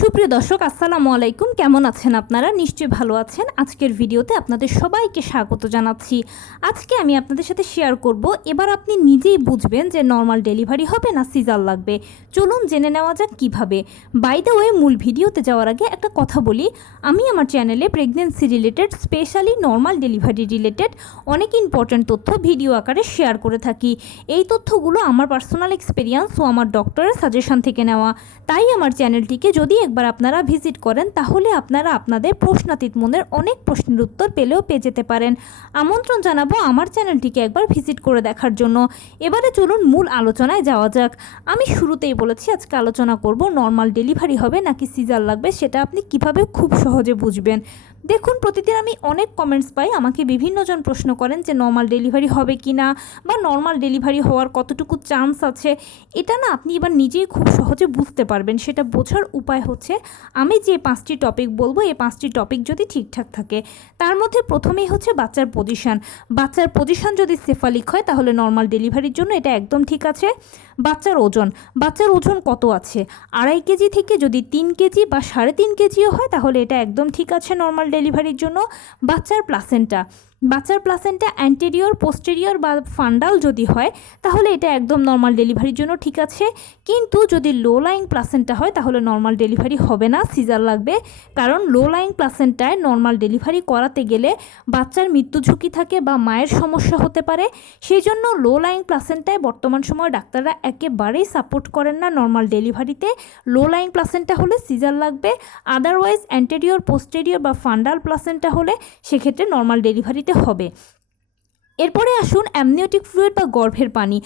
সুপ্রিয় দর্শক, আসসালামু আলাইকুম। কেমন আছেন আপনারা? নিশ্চয়ই ভালো আছেন। আজকের ভিডিওতে আপনাদের সবাইকে স্বাগত জানাচ্ছি। আজকে আমি আপনাদের সাথে শেয়ার করব। এবার আপনি নিজেই বুঝবেন যে নর্মাল ডেলিভারি হবে না সিজার লাগবে। চলুন জেনে নেওয়া যাক কীভাবে। বাই দ্য ওয়ে মূল ভিডিওতে যাওয়ার আগে একটা কথা বলি। আমি আমার চ্যানেলে pregnancy related specially normal delivery related অনেক ইম্পর্ট্যান্ট তথ্য ভিডিও আকারে শেয়ার করে থাকি। এই তথ্যগুলো আমার পার্সোনাল এক্সপিরিয়েন্স ও আমার ডক্টরের সাজেশন থেকে নেওয়া। তাই আমার চ্যানেলটিকে যদি একবার আপনারা ভিজিট করেন, তাহলে আপনারা আপনাদের প্রশ্নাতীত মনের অনেক প্রশ্নের উত্তর পেলেও পেয়ে যেতে পারেন। আমন্ত্রণ জানাব আমার চ্যানেলটিকে একবার ভিজিট করে দেখার জন্য। এবারে চলুন মূল আলোচনায় যাওয়া যাক। আমি শুরুতেই বলেছি, আজকে আলোচনা করব নর্মাল ডেলিভারি হবে নাকি সিজার লাগবে, সেটা আপনি কীভাবে খুব সহজে বুঝবেন। দেখুন, প্রতিদিন আমি অনেক কমেন্টস পাই, আমাকে বিভিন্নজন প্রশ্ন করেন যে নর্মাল ডেলিভারি হবে কি না বা নর্মাল ডেলিভারি হওয়ার কতটুকু চান্স আছে। এটা না আপনি এবার নিজেই খুব সহজে বুঝতে পারবেন, সেটা বোঝার উপায় আমি যে পাঁচটি টপিক বলব, এই পাঁচটি টপিক যদি ঠিকঠাক থাকে, তার মধ্যে প্রথমেই হচ্ছে বাচ্চার পজিশান বাচ্চার পজিশান যদি সেফালিক হয়, তাহলে নর্মাল ডেলিভারির জন্য এটা একদম ঠিক আছে। বাচ্চার ওজন বাচ্চার ওজন কত আছে? আড়াই কেজি থেকে যদি তিন কেজি বা সাড়ে তিন কেজিও হয়, তাহলে এটা একদম ঠিক আছে নর্মাল ডেলিভারির জন্য। বাচ্চার প্লাসেন্টা বাচ্চার প্লাসেন্টা অ্যান্টেরিয়র পোস্টেরিয়র বা ফান্ডাল যদি হয়, তাহলে এটা একদম নর্মাল ডেলিভারির জন্য ঠিক আছে। কিন্তু যদি লো লাইং প্লাসেন্টা হয়, তাহলে নর্মাল ডেলিভারি হবে না সিজার লাগবে। কারণ লো লাইং প্লাসেন্টায় নর্মাল ডেলিভারি করাতে গেলে বাচ্চার মৃত্যু ঝুঁকি থাকে বা মায়ের সমস্যা হতে পারে। সেই জন্য লো লাইং প্লাসেন্টায় বর্তমান সময় ডাক্তাররা একেবারেই সাপোর্ট করেন না নর্মাল ডেলিভারিতে লো লাইন প্লাসেন্টা হলে সিজার লাগবে আদারওয়াইজ অ্যান্টেরিয়র পোস্টেরিয়র বা ফান্ডাল প্লাসেন্টা হলে সেক্ষেত্রে নর্মাল ডেলিভারিতে হবে। এরপরে আসুন অ্যামনিওটিক ফ্লুইড বা গর্ভের পানি।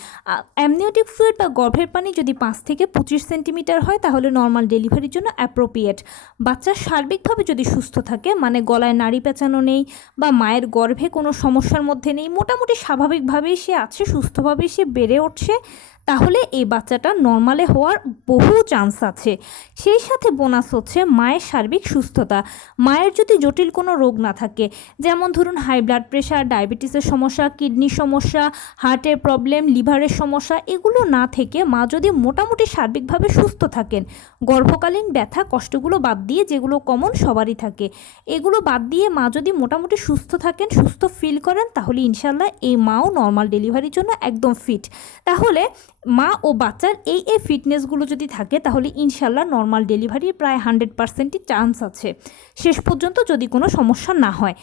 অ্যামনিওটিক ফ্লুইড বা গর্ভের পানি যদি পাঁচ থেকে পঁচিশ সেন্টিমিটার হয়, তাহলে নর্মাল ডেলিভারির জন্য অ্যাপ্রোপ্রিয়েট বাচ্চা সার্বিকভাবে যদি সুস্থ থাকে মানে গলায় নাড়ি পেঁচানো নেই বা মায়ের গর্ভে কোনো সমস্যার মধ্যে নেই, মোটামুটি স্বাভাবিকভাবেই সে আছে, সুস্থভাবেই সে বেড়ে উঠছে তাহলে এই বাচ্চাটা নর্মালে হওয়ার বহু চান্স আছে। সেই সাথে বোনাস হচ্ছে মায়ের সার্বিক সুস্থতা। মায়ের যদি জটিল কোনো রোগ না থাকে, যেমন ধরুন হাই ব্লাড প্রেশার, ডায়াবেটিসের সমস্যা, কিডনির সমস্যা, হার্টের প্রবলেম, লিভারের সমস্যা, এগুলো না থেকে মা যদি মোটামুটি সার্বিকভাবে সুস্থ থাকেন, গর্ভকালীন ব্যথা কষ্টগুলো বাদ দিয়ে যেগুলো কমন সবারই থাকে, এগুলো বাদ দিয়ে মা যদি মোটামুটি সুস্থ থাকেন, সুস্থ ফিল করেন, তাহলে ইনশাল্লাহ এই মাও নর্মাল ডেলিভারির জন্য একদম ফিট তাহলে মা ও বাচ্চার এই এই ফিটনেসগুলো যদি থাকে, তাহলে ইনশাল্লাহ নর্মাল ডেলিভারির প্রায় হান্ড্রেড পার্সেন্টই চান্স আছে। শেষ পর্যন্ত যদি কোনো সমস্যা না হয়।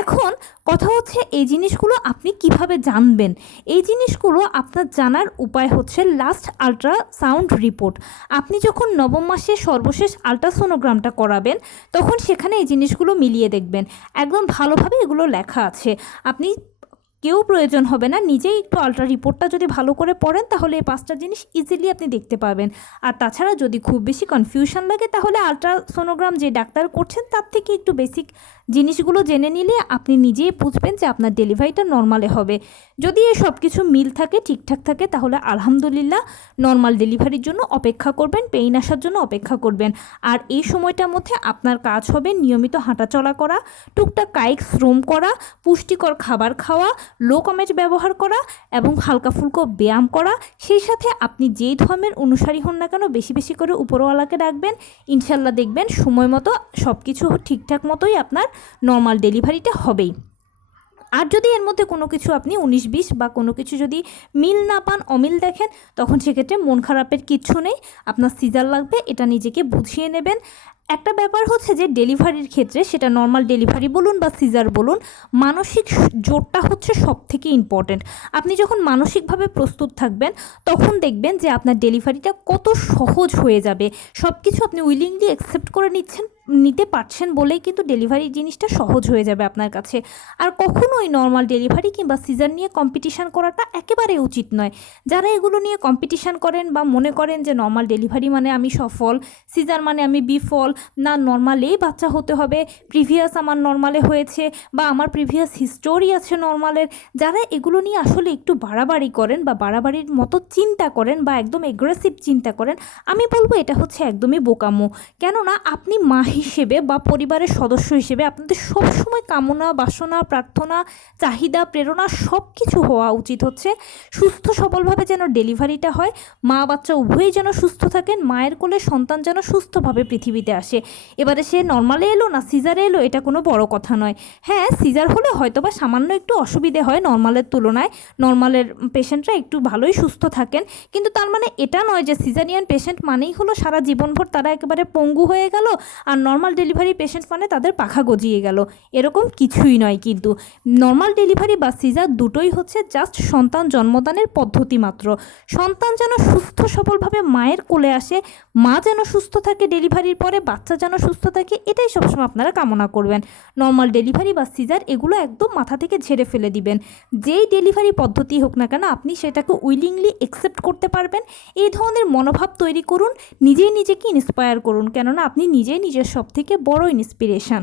এখন কথা হচ্ছে, এই জিনিসগুলো আপনি কীভাবে জানবেন? এই জিনিসগুলো আপনার জানার উপায় হচ্ছে লাস্ট আলট্রা সাউন্ড রিপোর্ট আপনি যখন নবম মাসে সর্বশেষ আলট্রাসোনোগ্রামটা করাবেন, তখন সেখানে এই জিনিসগুলো মিলিয়ে দেখবেন। একদম ভালোভাবে এগুলো লেখা আছে। আপনি কেউ প্রয়োজন হবে না। নিজেই একটু আলট্রা রিপোর্টটা যদি ভালো করে পড়েন, তাহলে এই পাঁচটা জিনিস ইজিলি আপনি দেখতে পাবেন। আর তাছাড়া যদি খুব বেশি কনফিউশন লাগে, তাহলে আলট্রাসোনোগ্রাম যে ডাক্তার করছেন, তার থেকে একটু বেসিক জিনিসগুলো জেনে নিলে আপনি নিজেই বুঝবেন যে আপনার ডেলিভারিটা নর্মালে হবে। যদি এই সব কিছু মিল থাকে, ঠিকঠাক থাকে, তাহলে আলহামদুলিল্লাহ নর্মাল ডেলিভারির জন্য অপেক্ষা করবেন পেইন আসার জন্য অপেক্ষা করবেন। আর এই সময়টার মধ্যে আপনার কাজ হবে নিয়মিত হাঁটাচলা করা, টুকটাক কায়িক শ্রম করা, পুষ্টিকর খাবার খাওয়া লো কমেজ ব্যবহার করা এবং হালকা ফুলকো ব্যায়াম করা। সেই সাথে আপনি যেই ধর্মের অনুসারী হন না কেন, বেশি বেশি করে উপরওয়ালাকে ডাকবেন। ইনশাল্লাহ দেখবেন সময় মতো সব কিছু ঠিকঠাক মতোই আপনার নর্মাল ডেলিভারিটা হবেই। আর যদি এর মধ্যে কোনো কিছু আপনি উনিশ বিশ বা কোনো কিছু যদি মিল না পান, অমিল দেখেন, তখন সেক্ষেত্রে মন খারাপের কিচ্ছু নেই। আপনার সিজার লাগবে, এটা নিজেকে বুঝিয়ে নেবেন। একটা ব্যাপার হচ্ছে যে ডেলিভারির ক্ষেত্রে সেটা নর্মাল ডেলিভারি বলুন বা সিজার বলুন, মানসিক জোরটা হচ্ছে সব থেকে ইম্পর্ট্যান্ট আপনি যখন মানসিকভাবে প্রস্তুত থাকবেন, তখন দেখবেন যে আপনার ডেলিভারিটা কত সহজ হয়ে যাবে। সব কিছু আপনি উইলিংলি অ্যাকসেপ্ট করে নিচ্ছেন। নিতে পারছেন বলেই কিন্তু ডেলিভারি জিনিসটা সহজ হয়ে যাবে আপনার কাছে। আর কখনোই নর্মাল ডেলিভারি কিংবা সিজার নিয়ে কম্পিটিশান করাটা একেবারে উচিত নয়। যারা এগুলো নিয়ে কম্পিটিশান করেন বা মনে করেন যে নর্মাল ডেলিভারি মানে আমি সফল সিজার মানে আমি বিফল, না নর্মালেই বাচ্চা হতে হবে প্রিভিয়াস আমার নর্মালে হয়েছে বা আমার প্রিভিয়াস হিস্টোরি আছে নর্মালের যারা এগুলো নিয়ে আসলে একটু বাড়াবাড়ি করেন বা বাড়াবাড়ির মতো চিন্তা করেন বা একদম এগ্রেসিভ চিন্তা করেন, আমি বলব এটা হচ্ছে একদমই বোকামো। কেননা আপনি মা হিসেবে বা পরিবারের সদস্য হিসেবে আপনাদের সবসময় কামনা, বাসনা, প্রার্থনা, চাহিদা, প্রেরণা সব কিছু হওয়া উচিত হচ্ছে। সুস্থ, সবলভাবে যেন ডেলিভারিটা হয়, মা বাচ্চা উভয়ই যেন সুস্থ থাকেন, মায়ের কোলে সন্তান যেন সুস্থভাবে পৃথিবীতে আসে। এবারে সে নর্মালে এলো না, সিজারে এলো, এটা কোনো বড় কথা নয়। হ্যাঁ সিজার হলে হয়তো বা সামান্য একটু অসুবিধে হয় নর্মালের তুলনায়, নর্মালের পেশেন্টরা একটু ভালোই সুস্থ থাকেন। কিন্তু তার মানে এটা নয় যে সিজারিয়ান পেশেন্ট মানেই হলো সারা জীবনভর তারা একেবারে পঙ্গু হয়ে গেল, আর নর্মাল ডেলিভারি পেশেন্ট মানে তাদের পাখা গজিয়ে গেল। এরকম কিছুই নয় কিন্তু। নর্মাল ডেলিভারি বা সিজার দুটোই হচ্ছে জাস্ট সন্তান জন্মদানের পদ্ধতি মাত্র। সন্তান যেন সুস্থ সবলভাবে মায়ের কোলে আসে, মা যেন সুস্থ থাকে ডেলিভারির পরে, বাচ্চা যেন সুস্থ থাকে, এটাই সবসময় আপনারা কামনা করবেন। নর্মাল ডেলিভারি বা সিজার এগুলো একদম মাথা থেকে ঝেড়ে ফেলে দিবেন। যেই ডেলিভারি পদ্ধতি হোক না কেন, আপনি সেটাকে উইলিংলি অ্যাকসেপ্ট করতে পারবেন। এই ধরনের মনোভাব তৈরি করুন, নিজেই নিজেকে ইন্সপায়ার করুন। কেননা আপনি নিজেই নিজের সব থেকে বড় ইন্সপিরেশন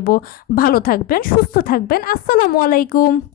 দেব ভালো থাকবেন সুস্থ থাকবেন। আসসালামু আলাইকুম।